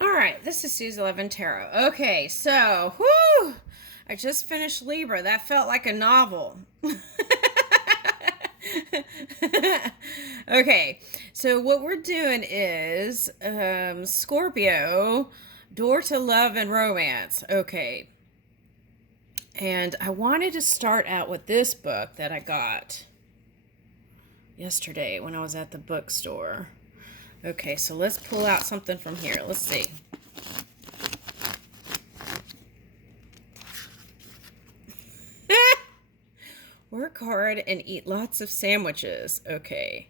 All right, this is Suze 11 Tarot. Okay, so, whoo! I just finished Libra. That felt like a novel. Okay, so what we're doing is Scorpio, door to love and romance. Okay, and I wanted to start out with this book that I got yesterday when I was at the bookstore. Okay, so let's pull out something from here. Let's see. Work hard and eat lots of sandwiches. Okay.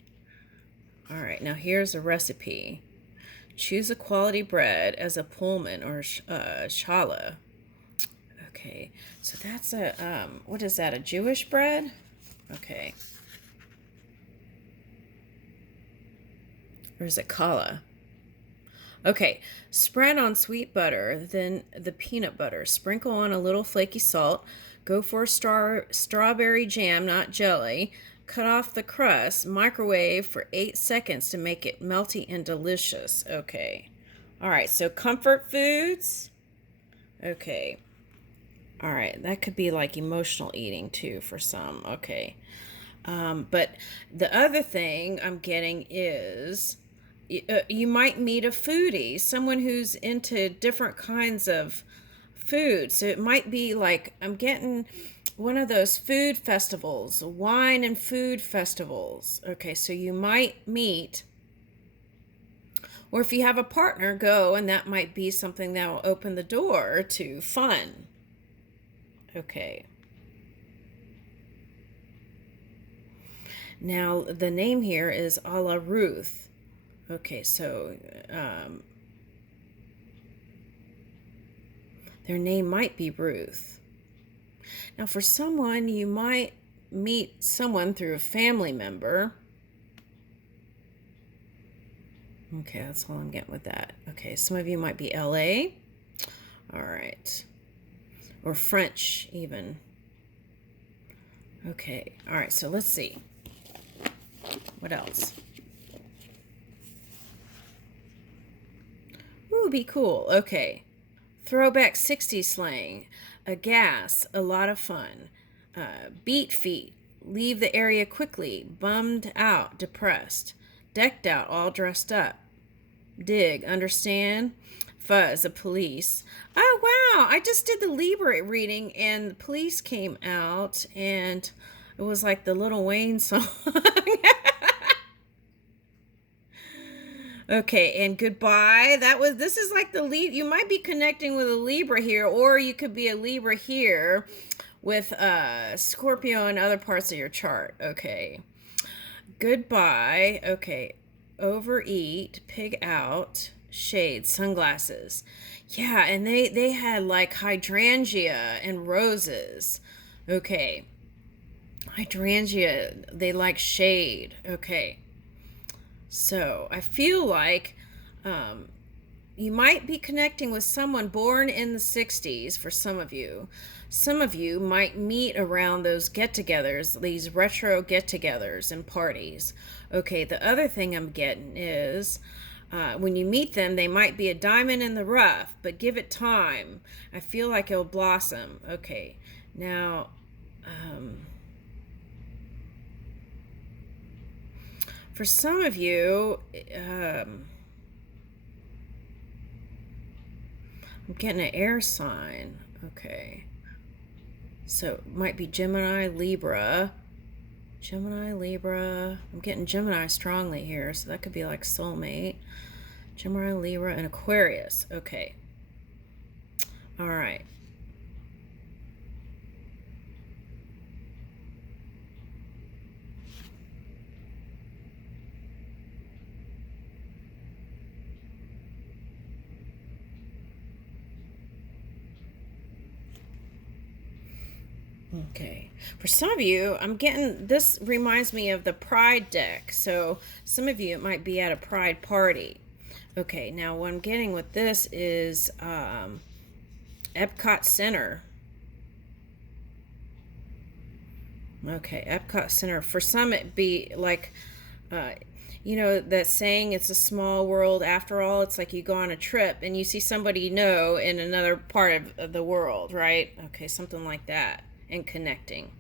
All right, now here's a recipe. Choose a quality bread as a Pullman or challah. Okay, so that's a, what is that, a Jewish bread? Okay. Or is it challah? Okay, spread on sweet butter, then the peanut butter. Sprinkle on a little flaky salt. Go for strawberry jam, not jelly. Cut off the crust. Microwave for 8 seconds to make it melty and delicious. Okay. All right, so comfort foods. Okay. All right, that could be like emotional eating too for some. Okay. But the other thing I'm getting is you might meet a foodie, someone who's into different kinds of food. So it might be like I'm getting one of those food festivals, wine and food festivals. Okay, so you might meet, or if you have a partner, go, and that might be something that will open the door to fun. Okay. Now, the name here is a la Ruth. Okay, so their name might be Ruth. Now, for someone, you might meet someone through a family member. Okay, that's all I'm getting with that. Okay, some of you might be LA. All right. Or French, even. Okay, all right, so let's see. What else? Ooh, be cool. Okay. Throwback 60s slang. A gas. A lot of fun. Beat feet. Leave the area quickly. Bummed out. Depressed. Decked out. All dressed up. Dig. Understand? Fuzz. A police. Oh, wow. I just did the Libra reading and the police came out and it was like the Lil Wayne song. Okay, and goodbye. This is like the lead. You might be connecting with a Libra here, or you could be a Libra here with Scorpio and other parts of your chart. Okay. Goodbye. Okay. Overeat, pig out, shade, sunglasses. Yeah, and they had like hydrangea and roses. Okay. Hydrangea, they like shade. Okay. So I feel like you might be connecting with someone born in the 60s for some of you. Some of you might meet around those get-togethers, these retro get-togethers and parties. Okay, the other thing I'm getting is when you meet them, they might be a diamond in the rough, but give it time. I feel like it'll blossom. Okay, now... for some of you, I'm getting an air sign. Okay. So it might be Gemini, Libra. Gemini, Libra. I'm getting Gemini strongly here, so that could be like soulmate. Gemini, Libra, and Aquarius. Okay. All right. Okay. For some of you, I'm getting, this reminds me of the Pride deck. So some of you, it might be at a Pride party. Okay, now what I'm getting with this is Epcot Center. Okay, Epcot Center. For some, it'd be like, you know, that saying, it's a small world after all. It's like you go on a trip and you see somebody you know in another part of the world, right? Okay, something like that. And connecting.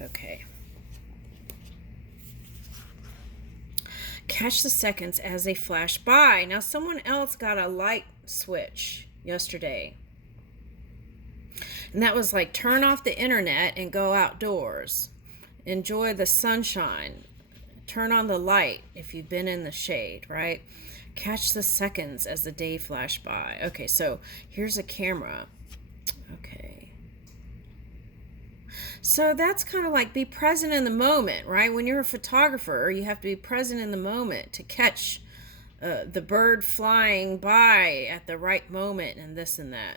Okay. Catch the seconds as they flash by. Now, someone else got a light switch yesterday. And that was like, turn off the internet and go outdoors. Enjoy the sunshine. Turn on the light if you've been in the shade, right? Catch the seconds as the day flash by. Okay, so here's a camera. Okay. So that's kind of like be present in the moment, right? When you're a photographer, you have to be present in the moment to catch the bird flying by at the right moment and this and that.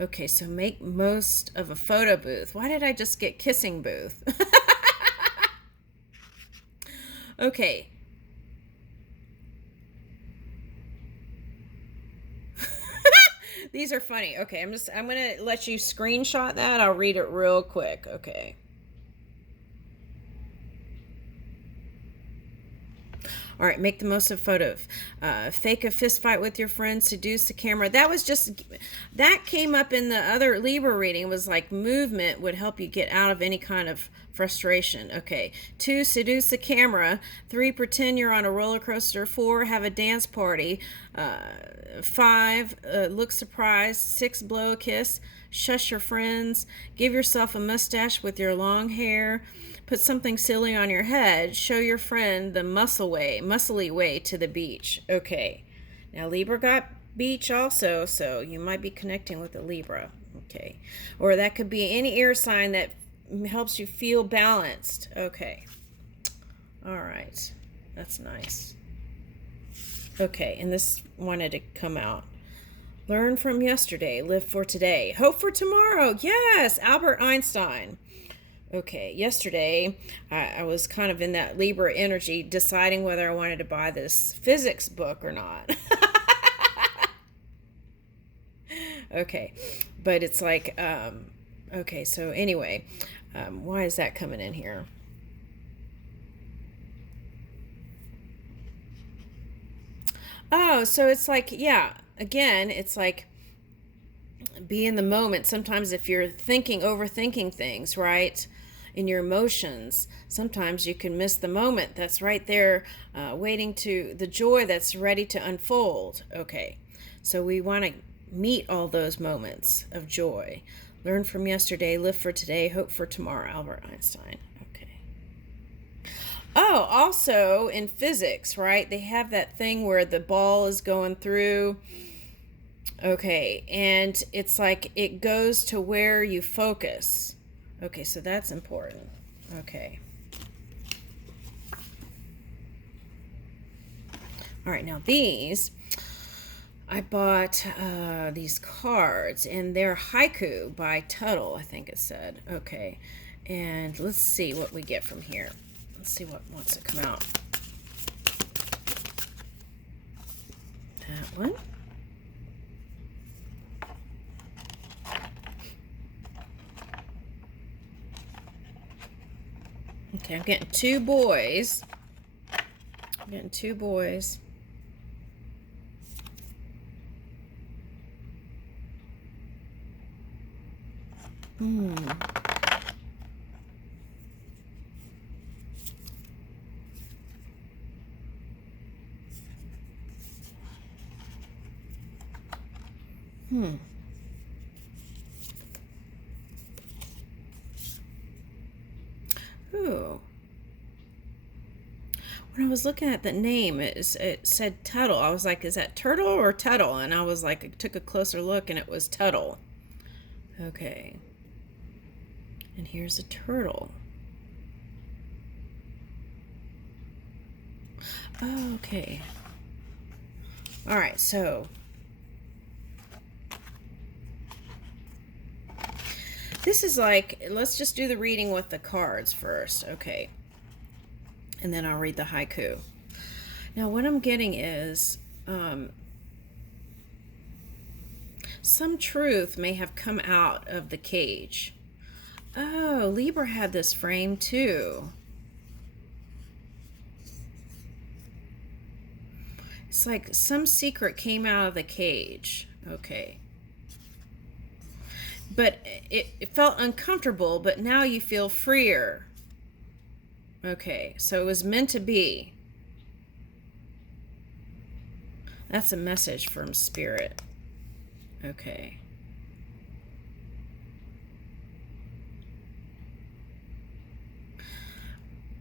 Okay, so make most of a photo booth. Why did I just get kissing booth? Okay. These are funny. Okay, I'm going to let you screenshot that. I'll read it real quick. Okay. All right, make the most of photo. Fake a fist fight with your friend, seduce the camera. That came up in the other Libra reading. It was like movement would help you get out of any kind of frustration. Okay. 2, seduce the camera. 3, pretend you're on a roller coaster. 4, have a dance party. 5, look surprised. 6, blow a kiss. Shush your friends. Give yourself a mustache with your long hair. Put something silly on your head. Show your friend the muscly way to the beach. Okay. Now, Libra got beach also, so you might be connecting with a Libra. Okay. Or that could be any air sign that helps you feel balanced. Okay. All right. That's nice. Okay, and this wanted to come out. Learn from yesterday. Live for today. Hope for tomorrow. Yes, Albert Einstein. Okay, yesterday I was kind of in that Libra energy, deciding whether I wanted to buy this physics book or not. Okay, but it's like, okay, so anyway, why is that coming in here? Oh, so it's like, yeah, again, it's like, be in the moment. Sometimes if you're overthinking things, right, in your emotions, sometimes you can miss the moment that's right there, waiting to the joy that's ready to unfold. Okay, so we want to meet all those moments of joy. Learn from yesterday, live for today, hope for tomorrow. Albert Einstein. Okay. Oh, also in physics, right, they have that thing where the ball is going through. Okay, and it's like it goes to where you focus. Okay, so that's important. Okay. All right, now these, I bought these cards, and they're haiku by Tuttle, I think it said. Okay, and let's see what we get from here. Let's see what wants to come out. That one. Okay, I'm getting 2 boys. I'm getting 2 boys. Hmm. Ooh. When I was looking at the name, it said Tuttle. I was like, is that Turtle or Tuttle? And I was like, I took a closer look, and it was Tuttle. Okay. And here's a turtle. Oh, okay. All right, so this is like, let's just do the reading with the cards first. Okay. And then I'll read the haiku. Now, what I'm getting is some truth may have come out of the cage. Oh, Libra had this frame too. it's like some secret came out of the cage. Okay. But it felt uncomfortable, but now you feel freer. Okay, so it was meant to be. That's a message from Spirit. Okay.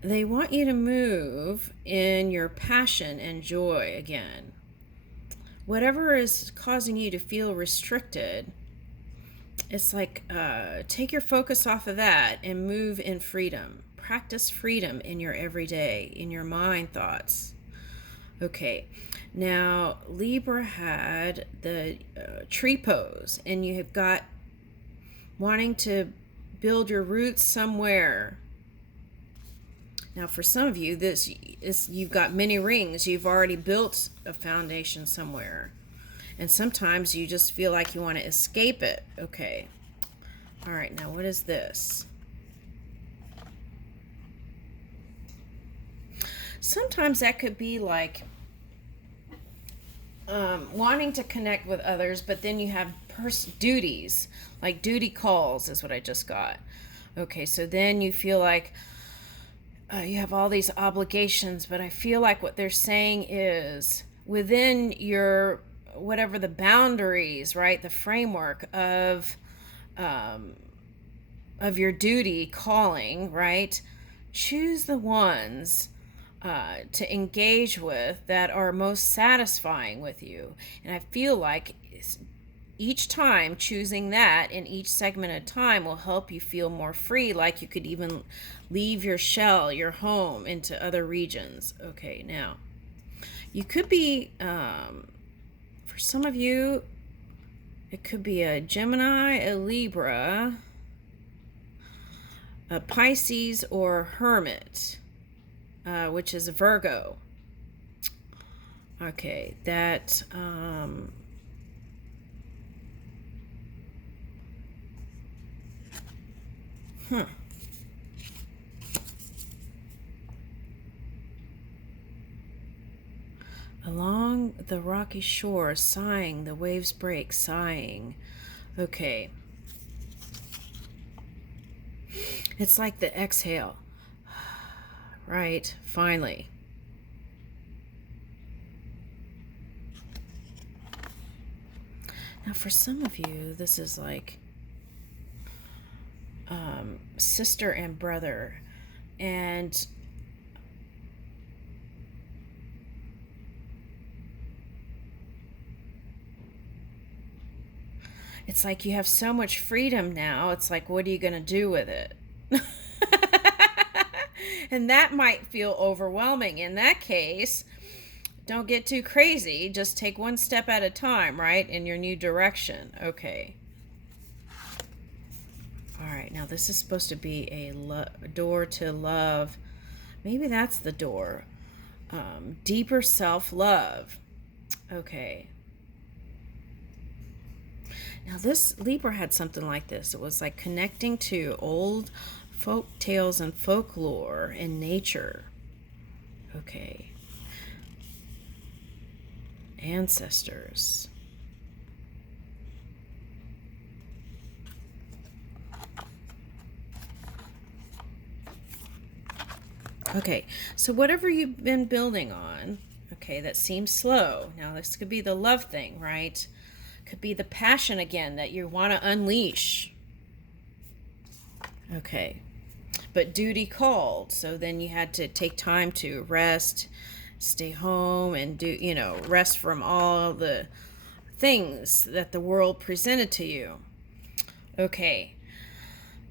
They want you to move in your passion and joy again. Whatever is causing you to feel restricted, it's like take your focus off of that and move in freedom. Practice freedom in your everyday, in your mind thoughts. Okay, now Libra had the tree pose, and you have got wanting to build your roots somewhere. Now, for some of you, this is you've got many rings. You've already built a foundation somewhere. And sometimes you just feel like you want to escape it. Okay. All right, now what is this? Sometimes that could be like wanting to connect with others, but then you have duties, like duty calls is what I just got. Okay, so then you feel like you have all these obligations, but I feel like what they're saying is within your, whatever the boundaries, right, the framework of your duty calling, right, choose the ones to engage with that are most satisfying with you. And I feel like each time choosing that in each segment of time will help you feel more free, like you could even leave your shell, your home, into other regions. Okay, now you could be for some of you it could be a Gemini, a Libra, a Pisces, or Hermit, which is a Virgo. Okay, that Along the rocky shore, sighing, the waves break, sighing. Okay. It's like the exhale. Right, finally. Now, for some of you, this is like sister and brother. And it's like you have so much freedom now. It's like, what are you going to do with it? And that might feel overwhelming. In that case, don't get too crazy. Just take one step at a time, right, in your new direction. Okay. All right. Now, this is supposed to be a door to love. Maybe that's the door. Deeper self-love. Okay. Now, this Libra had something like this. It was like connecting to old folk tales and folklore and nature. Okay. Ancestors. Okay, so whatever you've been building on, okay, that seems slow. Now, this could be the love thing, right? Could be the passion again that you want to unleash. Okay. But duty called, so then you had to take time to rest, stay home, and rest from all the things that the world presented to you. Okay.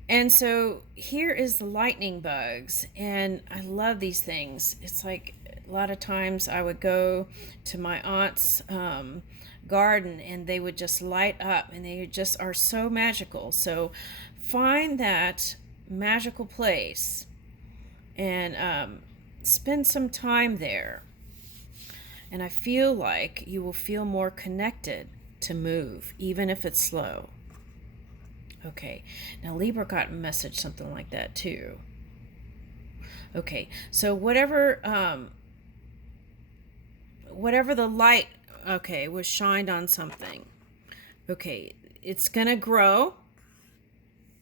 And so here is the lightning bugs, and I love these things. It's like a lot of times I would go to my aunt's garden, and they would just light up, and they just are so magical. So find that magical place and spend some time there. And I feel like you will feel more connected to move, even if it's slow. Okay, now Libra got a message something like that too. Okay, so whatever whatever the light, okay, was shined on something. Okay, it's going to grow,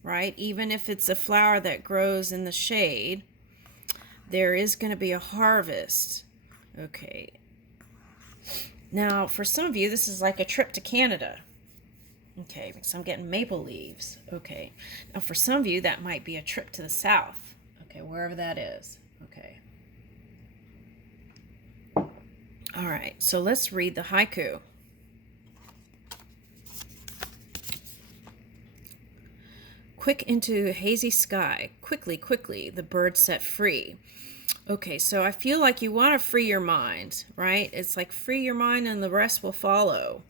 right? Even if it's a flower that grows in the shade, there is going to be a harvest. Okay. Now, for some of you, this is like a trip to Canada. Okay, because I'm getting maple leaves. Okay. Now, for some of you, that might be a trip to the south. Okay, wherever that is. Okay. All right, so let's read the haiku. Quick into a hazy sky, quickly, quickly, the bird set free. Okay, so I feel like you want to free your mind, right? It's like free your mind and the rest will follow.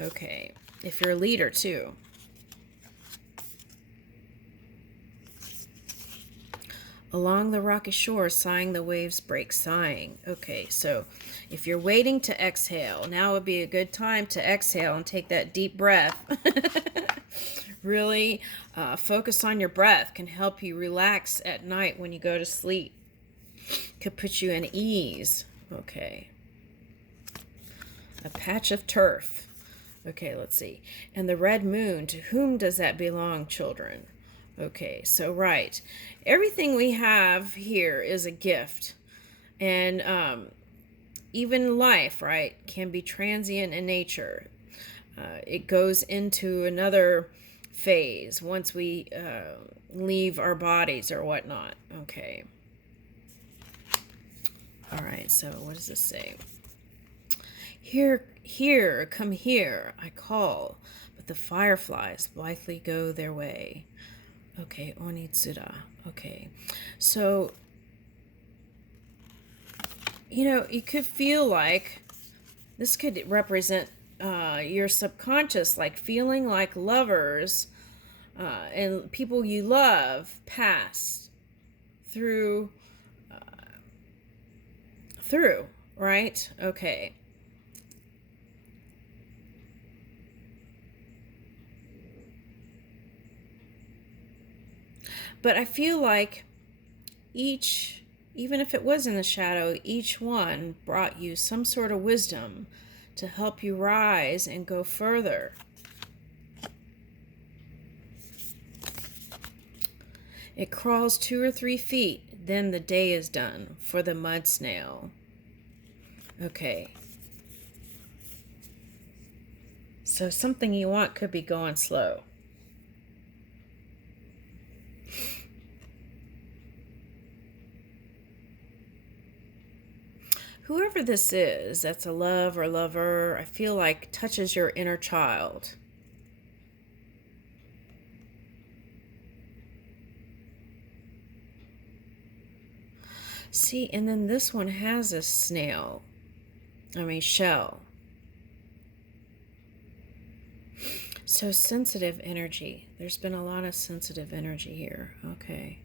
Okay, if you're a leader too. Along the rocky shore, sighing, the waves break, sighing. Okay, so if you're waiting to exhale, now would be a good time to exhale and take that deep breath. Really focus on your breath. Can help you relax at night when you go to sleep. Could put you in ease. Okay. A patch of turf. Okay, let's see. And the red moon, to whom does that belong, children? Okay, so right. Everything we have here is a gift. And even life, right, can be transient in nature. It goes into another phase once we leave our bodies or whatnot. Okay. All right, so what does this say? Here, here, come here, I call, but the fireflies blithely go their way. Okay, Onitsura. Okay, so, you know, you could feel like this could represent your subconscious, like feeling like lovers and people you love pass through, right? Okay. But I feel like each, even if it was in the shadow, each one brought you some sort of wisdom to help you rise and go further. It crawls 2 or 3 feet, then the day is done for the mud snail. Okay. So something you want could be going slow. Whoever this is, that's a love or lover, I feel like touches your inner child. See, and then this one has a shell. So sensitive energy. There's been a lot of sensitive energy here. Okay.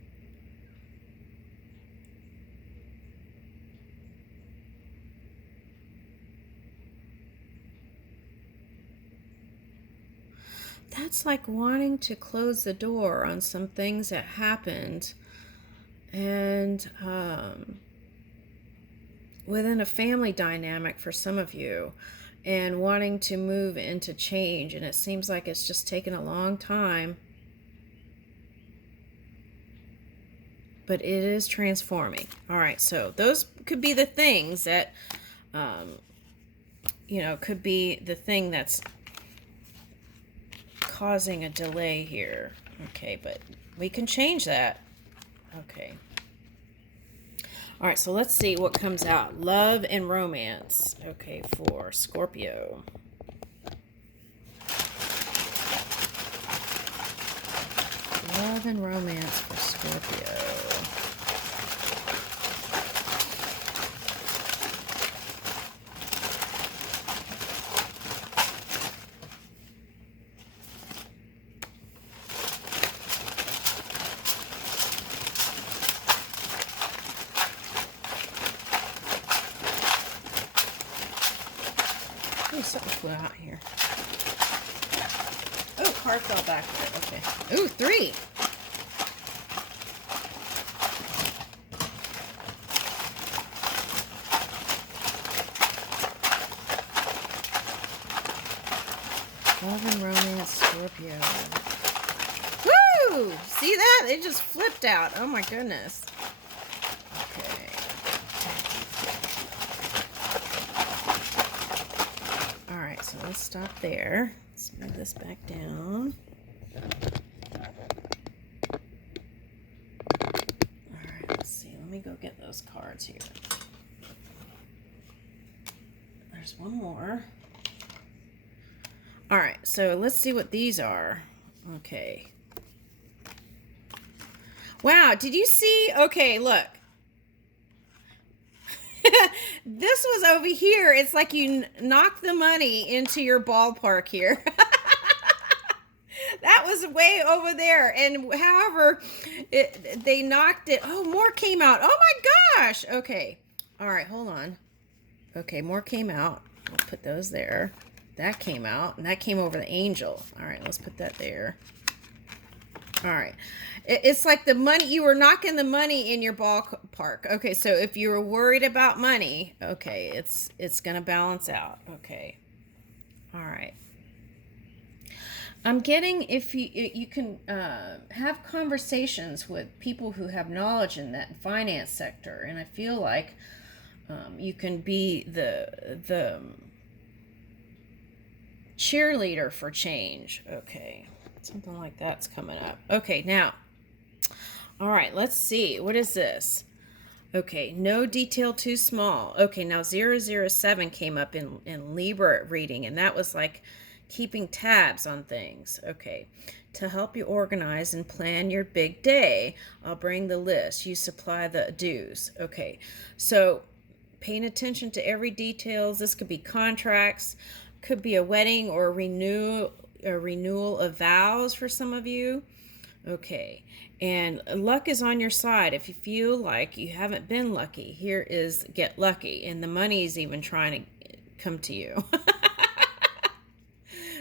That's like wanting to close the door on some things that happened and within a family dynamic for some of you, and wanting to move into change, and it seems like it's just taken a long time, but it is transforming. All right, so those could be the things that could be the thing that's causing a delay here. Okay, but we can change that. Okay. All right, so let's see what comes out. Love and romance. Okay, for Scorpio. Love and romance for Scorpio. Something flew out here. Oh, card fell back there. Okay. Ooh, 3. Love and romance, Scorpio. Woo! See that? It just flipped out. Oh my goodness. Okay. All right, so let's stop there. Let's move this back down. All right, let's see. Let me go get those cards here. There's one more. All right, so let's see what these are. Okay. Wow, did you see? Okay, look. This was over here. It's like you knocked the money into your ballpark here. That was way over there. And however, they knocked it. Oh, more came out. Oh my gosh. Okay. All right, hold on. Okay, more came out. We'll put those there. That came out, and that came over the angel. All right, let's put that there. All right. It's like the money, you were knocking the money in your ballpark. Okay, so if you were worried about money, okay, it's going to balance out. Okay. All right. I'm getting, if you can have conversations with people who have knowledge in that finance sector, and I feel like you can be the cheerleader for change. Okay, something like that's coming up. Okay, now, all right, let's see. What is this? Okay, no detail too small. Okay, now 007 came up in Libra reading, and that was like keeping tabs on things. Okay, to help you organize and plan your big day, I'll bring the list. You supply the dues. Okay, so paying attention to every details. This could be contracts, could be a wedding or a renewal of vows for some of you. Okay, and luck is on your side. If you feel like you haven't been lucky, here is get lucky, and the money is even trying to come to you.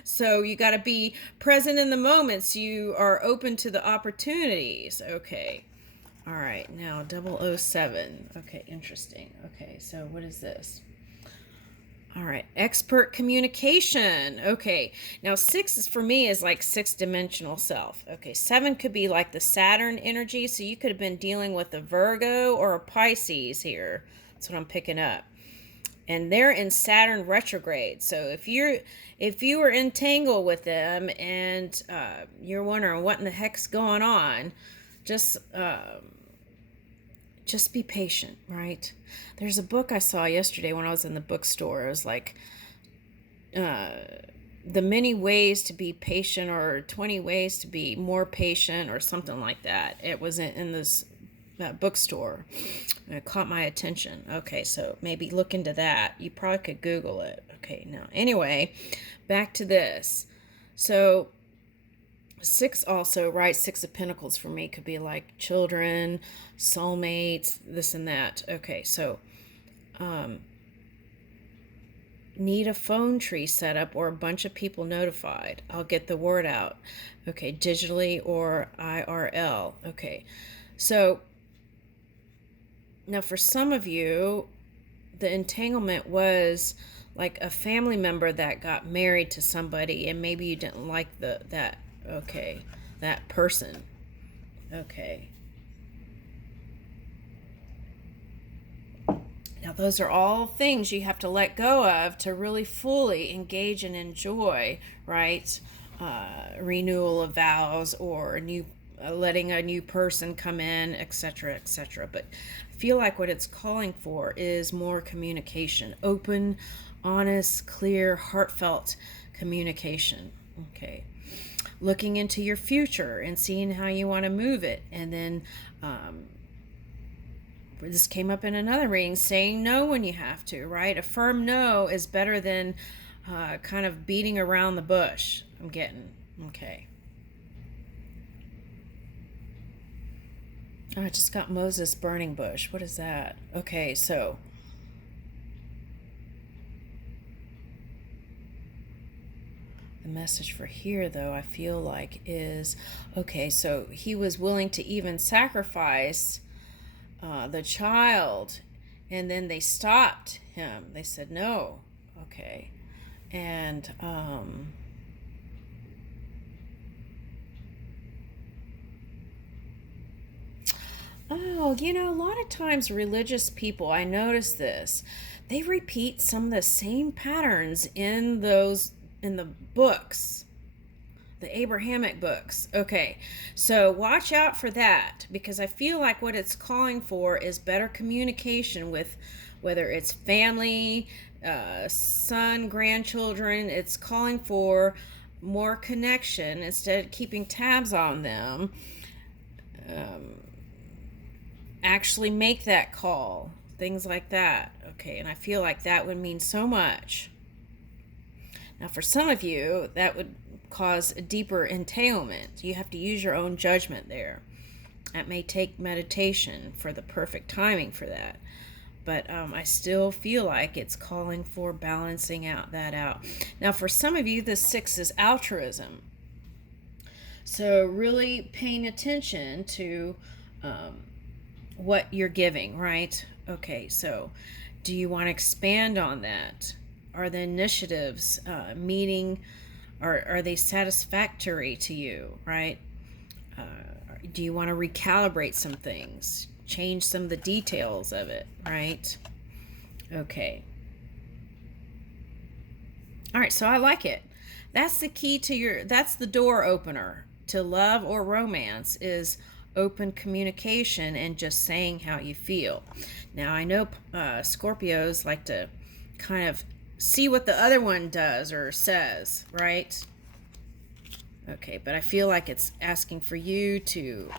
So you got to be present in the moments. You are open to the opportunities. Okay. All right, now 007. Okay, interesting. Okay, so what is this? All right, expert communication. Okay, now 6 is for me is like 6-dimensional self. Okay, 7 could be like the Saturn energy, so you could have been dealing with a Virgo or a Pisces here. That's what I'm picking up. And they're in Saturn retrograde. So if you were entangled with them and you're wondering what in the heck's going on, just be patient, right? There's a book I saw yesterday when I was in the bookstore. It was like the many ways to be patient, or 20 ways to be more patient, or something like that. It was in this bookstore. It caught my attention. Okay, so maybe look into that. You probably could Google it. Okay, now anyway, back to this. So 6 also, right? 6 of Pentacles for me could be like children, soulmates, this and that. Okay, so need a phone tree set up or a bunch of people notified. I'll get the word out. Okay, digitally or IRL. Okay, so now for some of you, the entanglement was like a family member that got married to somebody, and maybe you didn't like that person. Okay. Now those are all things you have to let go of to really fully engage and enjoy, right? Renewal of vows, or letting a new person come in, etc., etc. But I feel like what it's calling for is more communication, open, honest, clear, heartfelt communication. Okay. Looking into your future and seeing how you want to move it. And then this came up in another reading, saying no when you have to, right? A firm no is better than kind of beating around the bush, I'm getting. Okay. Oh, I just got Moses burning bush. What is that? Okay, so the message for here, though, I feel like is, okay, so he was willing to even sacrifice the child, and then they stopped him. They said no. Okay. And Oh, you know, a lot of times religious people, I notice this, they repeat some of the same patterns in the books, the Abrahamic books. Okay, so watch out for that, because I feel like what it's calling for is better communication with, whether it's family, son, grandchildren. It's calling for more connection instead of keeping tabs on them. Actually make that call, things like that. Okay, and I feel like that would mean so much. Now, for some of you, that would cause a deeper entailment. You have to use your own judgment there. That may take meditation for the perfect timing for that. But I still feel like it's calling for balancing that out. Now, for some of you, the 6 is altruism. So really paying attention to what you're giving, right? Okay, so do you want to expand on that? Are the initiatives meeting, are they satisfactory to you, right? Do you want to recalibrate some things, change some of the details of it, right? Okay. All right, so I like it. That's the key to that's the door opener to love or romance, is open communication and just saying how you feel. Now, I know Scorpios like to kind of see what the other one does or says, right? Okay, but I feel like it's asking for you to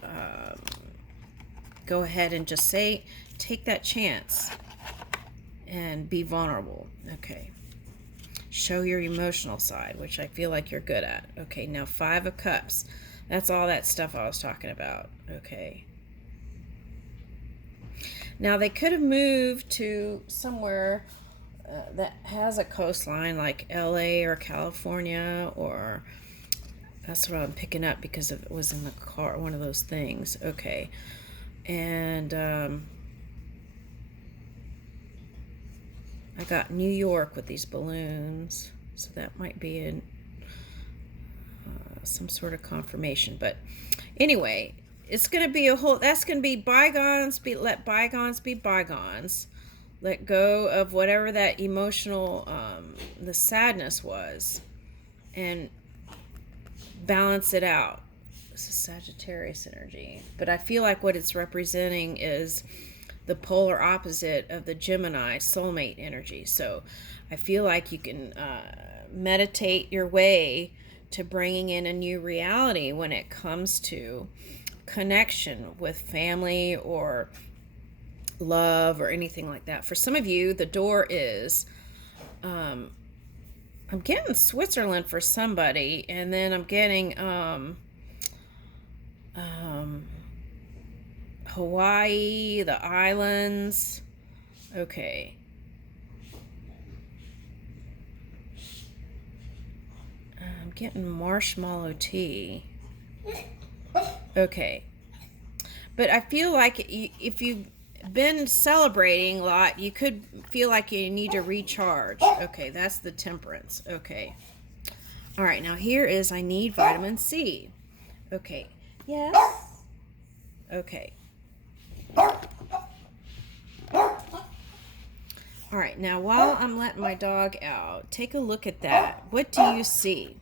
go ahead and just take that chance and be vulnerable. Okay. Show your emotional side, which I feel like you're good at. Okay, now 5 of Cups. That's all that stuff I was talking about. Okay. Now, they could have moved to somewhere that has a coastline, like LA or California, or that's what I'm picking up because it was in the car, one of those things. Okay. And I got New York with these balloons, so that might be in some sort of confirmation. But anyway, it's going to be that's going to be bygones, let bygones be bygones. Let go of whatever that emotional, the sadness was, and balance it out. This is Sagittarius energy. But I feel like what it's representing is the polar opposite of the Gemini soulmate energy. So I feel like you can meditate your way to bringing in a new reality when it comes to connection with family or love or anything like that. For some of you, the door is, I'm getting Switzerland for somebody, and then I'm getting Hawaii, the islands. Okay. I'm getting marshmallow tea. Okay. But I feel like if you've been celebrating a lot, you could feel like you need to recharge. Okay, that's the Temperance. Okay. All right, now here is I need vitamin C. Okay. Yes. Okay. All right, now while I'm letting my dog out, take a look at that. What do you see?